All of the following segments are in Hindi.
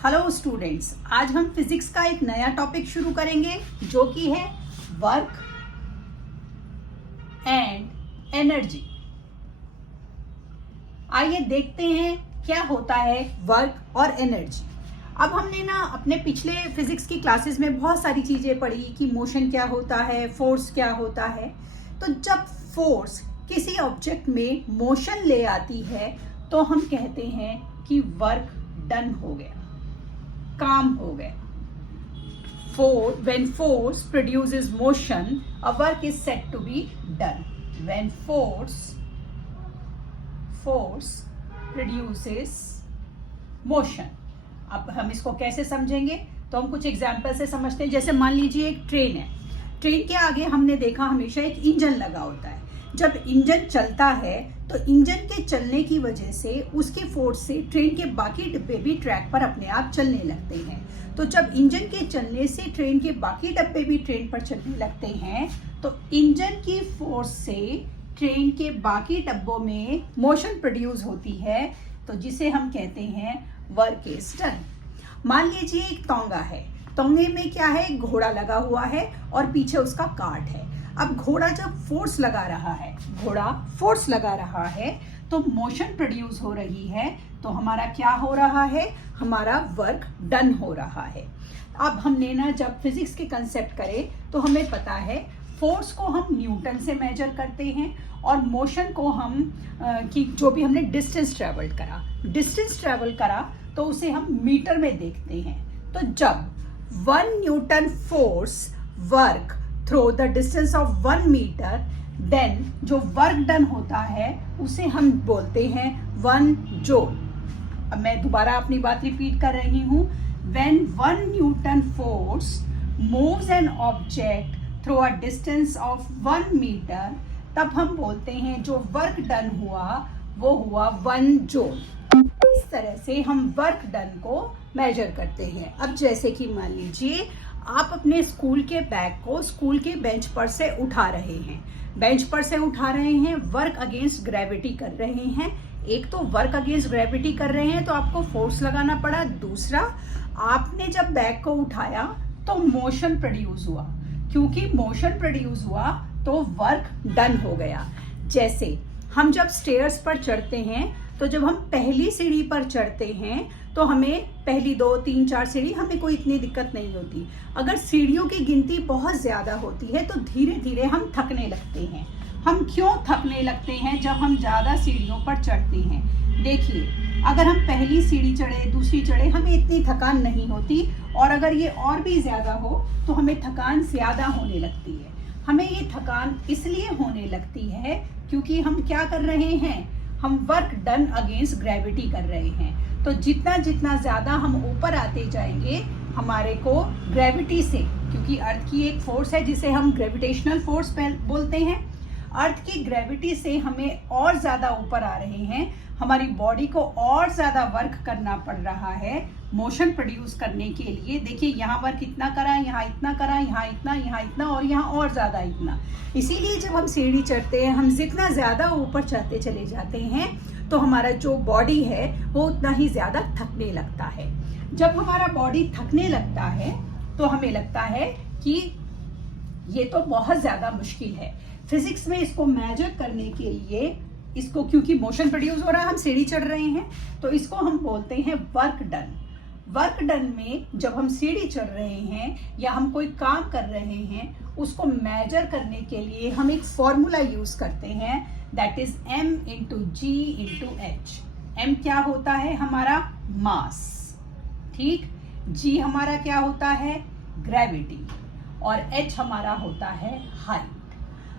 हेलो स्टूडेंट्स, आज हम फिजिक्स का एक नया टॉपिक शुरू करेंगे जो कि है वर्क एंड एनर्जी। आइए देखते हैं क्या होता है वर्क और एनर्जी। अब हमने ना अपने पिछले फिजिक्स की क्लासेस में बहुत सारी चीजें पढ़ी कि मोशन क्या होता है, फोर्स क्या होता है। तो जब फोर्स किसी ऑब्जेक्ट में मोशन ले आती है तो हम कहते हैं कि वर्क डन हो गया, काम हो गया। When force produces motion, a work is said to be done. When force produces motion, अब हम इसको कैसे समझेंगे तो हम कुछ एग्जाम्पल से समझते हैं। जैसे मान लीजिए एक ट्रेन है, ट्रेन के आगे हमने देखा हमेशा एक इंजन लगा होता है। जब इंजन चलता है तो इंजन के चलने की वजह से उसकी फोर्स से ट्रेन के बाकी डिब्बे भी ट्रैक पर अपने आप चलने लगते हैं। तो जब इंजन के चलने से ट्रेन के बाकी डब्बे भी ट्रेन पर चलने लगते हैं तो इंजन की फोर्स से ट्रेन के बाकी डब्बों में मोशन प्रोड्यूस होती है, तो जिसे हम कहते हैं वर्क इज डन। मान लीजिए एक तोंगा है, तोंगे में क्या है, घोड़ा लगा हुआ है और पीछे उसका कार्ट है। अब घोड़ा जब फोर्स लगा रहा है तो मोशन प्रोड्यूस हो रही है, तो हमारा क्या हो रहा है, हमारा वर्क डन हो रहा है। अब हमने ना जब फिजिक्स के कंसेप्ट करे तो हमें पता है फोर्स को हम न्यूटन से मेजर करते हैं और मोशन को हम कि जो भी हमने डिस्टेंस ट्रेवल करा तो उसे हम मीटर में देखते हैं। तो जब 1 newton force work through the distance of 1 metre, then जो वर्क डन होता है उसे हम बोलते हैं 1 जूल। अब मैं दोबारा अपनी बात रिपीट कर रही हूँ। When 1 newton force moves an object through a distance of 1 metre, तब हम बोलते हैं जो वर्क डन हुआ वो हुआ 1 जूल। इस तरह से हम वर्क डन को मेजर करते हैं। अब जैसे कि मान लीजिए आप अपने स्कूल के बैग को स्कूल के बेंच पर से उठा रहे हैं, वर्क अगेंस्ट ग्रेविटी कर रहे हैं। एक तो वर्क अगेंस्ट ग्रेविटी कर रहे हैं तो आपको फोर्स लगाना पड़ा, दूसरा आपने जब बैग को उठाया तो मोशन प्रोड्यूस हुआ। क्योंकि मोशन प्रोड्यूस हुआ तो वर्क डन हो गया। जैसे हम जब स्टेयर्स पर चढ़ते हैं तो जब हम पहली सीढ़ी पर चढ़ते हैं तो हमें पहली 2, 3, 4 सीढ़ी हमें कोई इतनी दिक्कत नहीं होती। अगर सीढ़ियों की गिनती बहुत ज़्यादा होती है तो धीरे धीरे हम थकने लगते हैं। हम क्यों थकने लगते हैं जब हम ज़्यादा सीढ़ियों पर चढ़ते हैं? देखिए, अगर हम पहली सीढ़ी चढ़े, दूसरी चढ़े, हमें इतनी थकान नहीं होती, और अगर ये और भी ज़्यादा हो तो हमें थकान ज़्यादा होने लगती है। हमें ये थकान इसलिए होने लगती है क्योंकि हम क्या कर रहे हैं, हम वर्क डन अगेंस्ट ग्रेविटी कर रहे हैं। तो जितना जितना ज़्यादा हम ऊपर आते जाएंगे हमारे को ग्रेविटी से, क्योंकि अर्थ की एक फोर्स है जिसे हम ग्रेविटेशनल फोर्स बोलते हैं, अर्थ की ग्रेविटी से हमें और ज़्यादा ऊपर आ रहे हैं, हमारी बॉडी को और ज़्यादा वर्क करना पड़ रहा है मोशन प्रोड्यूस करने के लिए। देखिए, यहाँ वर्क इतना करा, यहाँ इतना करा, यहाँ इतना और यहाँ और ज़्यादा इतना। इसीलिए जब हम सीढ़ी चढ़ते हैं, हम जितना ज़्यादा ऊपर चढ़ते चले जाते हैं तो हमारा जो बॉडी है वो उतना ही ज़्यादा थकने लगता है। जब हमारा बॉडी थकने लगता है तो हमें लगता है कि ये तो बहुत ज़्यादा मुश्किल है। फिजिक्स में इसको मेजर करने के लिए, इसको क्योंकि मोशन प्रोड्यूस हो रहा है, हम सीढ़ी चढ़ रहे हैं, तो इसको हम बोलते हैं वर्क डन। वर्क डन में जब हम सीढ़ी चढ़ रहे हैं या हम कोई काम कर रहे हैं, उसको मेजर करने के लिए हम एक फॉर्मूला यूज करते हैं, that is m × g × h। m क्या होता है, हमारा मास, ठीक, g हमारा क्या होता है, ग्रेविटी, और h हमारा होता है हाइट।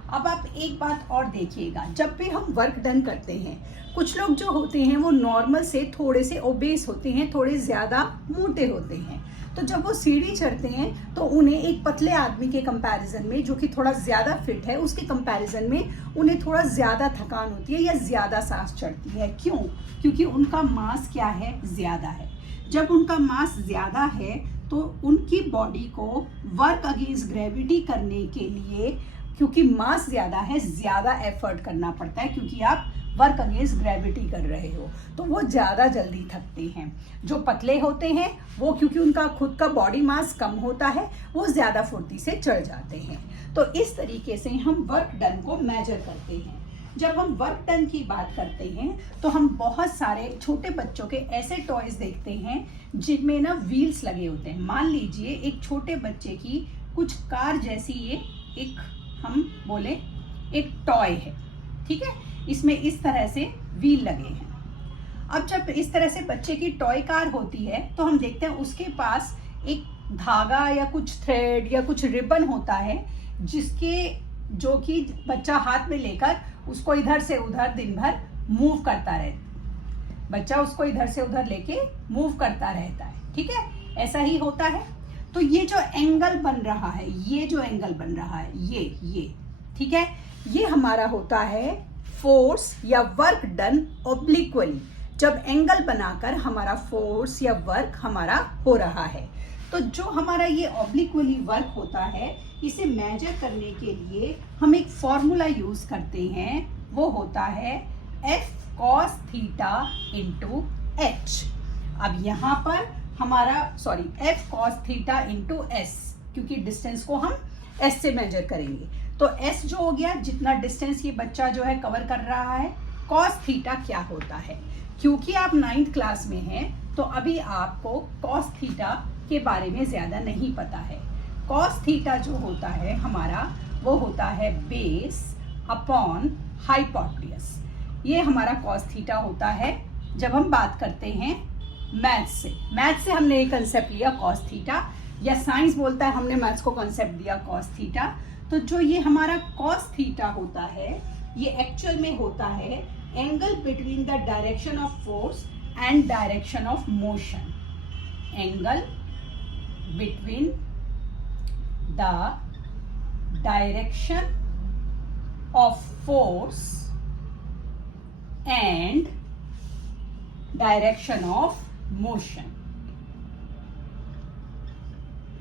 अब आप एक बात और देखिएगा, जब भी हम वर्क डन करते हैं, कुछ लोग जो होते हैं वो नॉर्मल से थोड़े से ओबेस होते हैं, थोड़े ज़्यादा मोटे होते हैं। तो जब वो सीढ़ी चढ़ते हैं तो उन्हें एक पतले आदमी के कंपैरिजन में, जो कि थोड़ा ज़्यादा फिट है, उसके कंपैरिजन में उन्हें थोड़ा ज़्यादा थकान होती है या ज़्यादा सांस चढ़ती है। क्यों? क्योंकि उनका मास क्या है, ज़्यादा है। जब उनका मास ज़्यादा है तो उनकी बॉडी को वर्क अगेंस्ट ग्रेविटी करने के लिए, क्योंकि मास ज़्यादा है, ज़्यादा एफर्ट करना पड़ता है, क्योंकि आप वर्क अगेंस्ट ग्रेविटी कर रहे हो, तो वो ज़्यादा जल्दी थकते हैं। जो पतले होते हैं वो, क्योंकि उनका खुद का बॉडी मास कम होता है, वो ज़्यादा फुर्ती से चढ़ जाते हैं। तो इस तरीके से हम वर्क डन को मेजर करते हैं। जब हम वर्क डन की बात करते हैं तो हम बहुत सारे छोटे बच्चों के ऐसे टॉयज देखते हैं जिनमें ना व्हील्स लगे होते हैं। मान लीजिए एक छोटे बच्चे की कुछ कार जैसी ये एक, हम बोले एक टॉय है, ठीक है, इसमें इस तरह से व्हील लगे हैं। अब जब इस तरह से बच्चे की टॉय कार होती है तो हम देखते हैं उसके पास एक धागा या कुछ थ्रेड या कुछ रिबन होता है, जो कि बच्चा हाथ में लेकर उसको इधर से उधर दिन भर मूव करता रहता। बच्चा उसको इधर से उधर लेके मूव करता रहता है, ठीक है, ऐसा ही होता है। तो ये जो एंगल बन रहा है, ये जो एंगल बन रहा है, ये ठीक है, ये हमारा होता है फोर्स या वर्क डन ऑब्लिक्वली। जब एंगल बनाकर हमारा फोर्स या वर्क हमारा हो रहा है, तो जो हमारा ये ऑब्लिक्वली वर्क होता है, इसे मेजर करने के लिए हम एक फॉर्मूला यूज करते हैं, वो होता है F cos theta into H। अब यहाँ पर हमारा F cos theta into S, क्योंकि डिस्टेंस को हम S से मेजर करेंगे। तो S जो हो गया, जितना डिस्टेंस ये बच्चा जो है कवर कर रहा है। cos थीटा क्या होता है, क्योंकि आप 9th क्लास में हैं तो अभी आपको cos थीटा के बारे में ज्यादा नहीं पता है। cos थीटा जो होता है हमारा, वो होता है बेस अपॉन हाइपोटेन्यूज। ये हमारा cos थीटा होता है। जब हम बात करते हैं मैथ्स से हमने ये कंसेप्ट लिया cos थीटा, या साइंस बोलता है हमने मैथ्स को कंसेप्ट दिया cos थीटा। तो जो ये हमारा cos थीटा होता है, ये एक्चुअल में होता है angle between the direction of force and direction of motion. Angle between the direction of force and direction of motion,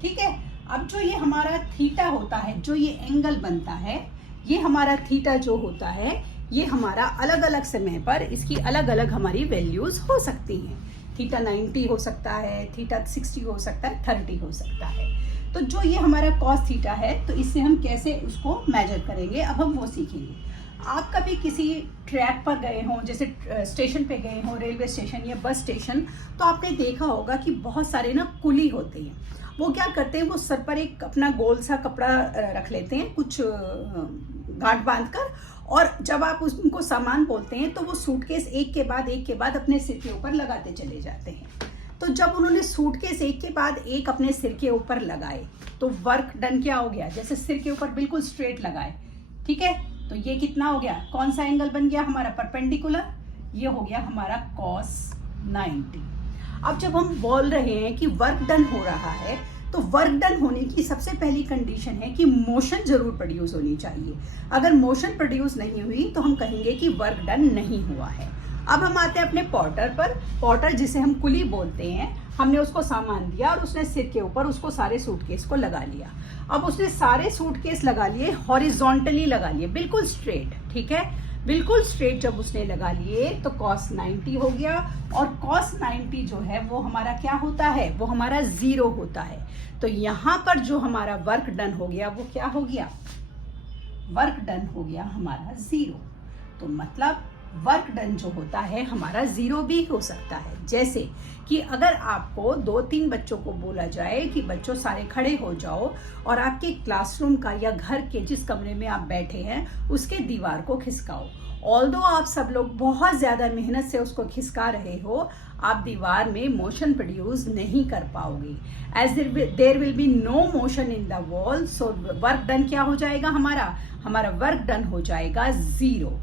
ठीक है। अब जो ये हमारा थीटा होता है, जो ये एंगल बनता है, ये हमारा थीटा जो होता है, ये हमारा अलग अलग समय पर इसकी अलग अलग हमारी वैल्यूज हो सकती हैं। थीटा 90 हो सकता है, थीटा 60 हो सकता है, 30 हो सकता है। तो जो ये हमारा cos थीटा है, तो इससे हम कैसे उसको मेजर करेंगे, अब हम वो सीखेंगे। आप कभी किसी ट्रैक पर गए हों, जैसे स्टेशन पे गए हों, रेलवे स्टेशन या बस स्टेशन, तो आपने देखा होगा कि बहुत सारे ना कुली होते हैं। वो क्या करते हैं, वो सर पर एक अपना गोल सा कपड़ा रख लेते हैं, कुछ गांठ बांधकर, और जब आप उनको सामान बोलते हैं तो वो सूटकेस एक के बाद अपने सिर के ऊपर लगाते चले जाते हैं। तो जब उन्होंने सूटकेस एक के बाद एक अपने सिर के ऊपर लगाए, तो वर्क डन क्या हो गया, जैसे सिर के ऊपर बिल्कुल स्ट्रेट लगाए, ठीक है। तो ये कितना हो गया, कौन सा एंगल बन गया हमारा, परपेंडिकुलर। ये हो गया हमारा cos 90। अब जब हम बोल रहे हैं कि वर्क डन हो रहा है, तो वर्क डन होने की सबसे पहली कंडीशन है कि मोशन जरूर प्रोड्यूस होनी चाहिए। अगर मोशन प्रोड्यूस नहीं हुई तो हम कहेंगे कि वर्क डन नहीं हुआ है। अब हम आते हैं अपने पॉटर पर। पॉटर जिसे हम कुली बोलते हैं, हमने उसको सामान दिया और उसने सिर के ऊपर उसको सारे सूटकेस को लगा लिया। अब उसने सारे सूटकेस लगा लिए, हॉरिजॉन्टली लगा लिए, बिल्कुल स्ट्रेट, ठीक है, बिल्कुल स्ट्रेट। जब उसने लगा लिए तो cos 90 हो गया, और cos 90 जो है वो हमारा क्या होता है, वो हमारा 0 होता है। तो यहाँ पर जो हमारा वर्क डन हो गया वो क्या हो गया, वर्क डन हो गया हमारा 0। तो मतलब वर्क डन जो होता है हमारा 0 भी हो सकता है। जैसे कि अगर आपको 2-3 बच्चों को बोला जाए कि बच्चों सारे खड़े हो जाओ और आपके क्लासरूम का या घर के जिस कमरे में आप बैठे हैं उसके दीवार को खिसकाओ। ऑल्दो आप सब लोग बहुत ज़्यादा मेहनत से उसको खिसका रहे हो, आप दीवार में मोशन प्रोड्यूस नहीं कर पाओगे। As there will be no motion in the wall, so work done क्या हो जाएगा हमारा वर्क डन हो जाएगा 0।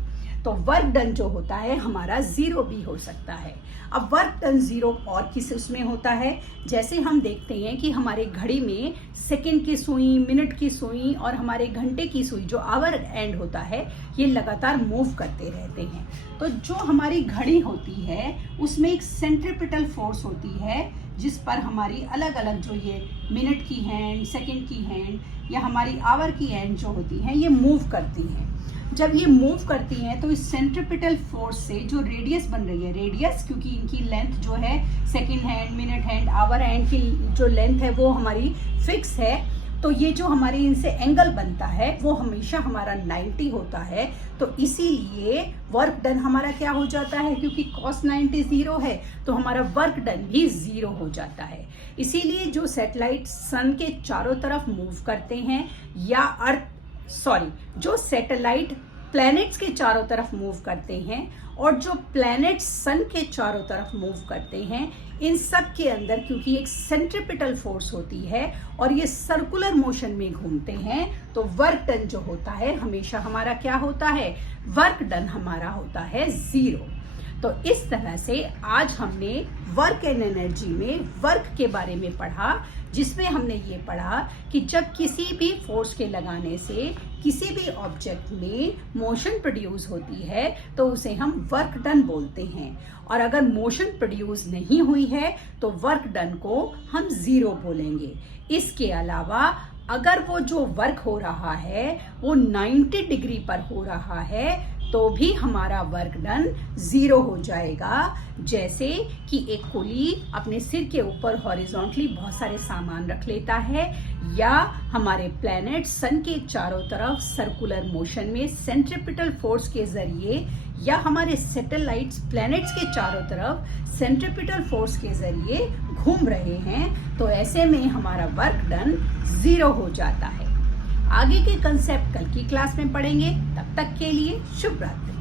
तो वर्क डन जो होता है हमारा 0 भी हो सकता है। अब वर्क डन 0 और किस उसमें होता है, जैसे हम देखते हैं कि हमारे घड़ी में सेकंड की सुई, मिनट की सुई और हमारे घंटे की सुई जो आवर एंड होता है, ये लगातार मूव करते रहते हैं। तो जो हमारी घड़ी होती है उसमें एक सेंट्रीपिटल फोर्स होती है जिस पर हमारी अलग अलग जो ये मिनट की हैंड, सेकंड की हैंड या हमारी आवर की हैंड जो होती हैं ये मूव करती हैं। जब ये मूव करती हैं तो इस सेंट्रीपिटल फोर्स से जो रेडियस बन रही है, रेडियस क्योंकि इनकी लेंथ जो है second hand, minute hand, hour hand की जो लेंथ है वो हमारी फिक्स है, तो ये जो हमारे इनसे एंगल बनता है वो हमेशा हमारा 90 होता है। तो इसीलिए वर्क डन हमारा क्या हो जाता है, क्योंकि cos 90 0 है तो हमारा वर्क डन भी 0 हो जाता है। इसीलिए जो सैटेलाइट सन के चारों तरफ मूव करते हैं या जो सैटेलाइट प्लैनेट्स के चारों तरफ मूव करते हैं और जो प्लैनेट्स सन के चारों तरफ मूव करते हैं, इन सब के अंदर क्योंकि एक सेंट्रीपिटल फोर्स होती है और ये सर्कुलर मोशन में घूमते हैं, तो वर्क डन जो होता है हमेशा हमारा क्या होता है, वर्क डन हमारा होता है 0। तो इस तरह से आज हमने वर्क एंड एनर्जी में वर्क के बारे में पढ़ा, जिसमें हमने ये पढ़ा कि जब किसी भी फोर्स के लगाने से किसी भी ऑब्जेक्ट में मोशन प्रोड्यूस होती है तो उसे हम वर्क डन बोलते हैं, और अगर मोशन प्रोड्यूस नहीं हुई है तो वर्क डन को हम 0 बोलेंगे। इसके अलावा अगर वो जो वर्क हो रहा है वो 90 डिग्री पर हो रहा है तो भी हमारा वर्क डन 0 हो जाएगा। जैसे कि एक कुली अपने सिर के ऊपर हॉरिजॉन्टली बहुत सारे सामान रख लेता है, या हमारे प्लैनेट सन के चारों तरफ सर्कुलर मोशन में सेंट्रीपिटल फोर्स के जरिए, या हमारे सैटेलाइट्स प्लैनेट्स के चारों तरफ सेंट्रीपिटल फोर्स के जरिए घूम रहे हैं, तो ऐसे में हमारा वर्क डन 0 हो जाता है। आगे के कंसेप्ट कल की क्लास में पढ़ेंगे। तब तक के लिए शुभ रात्रि।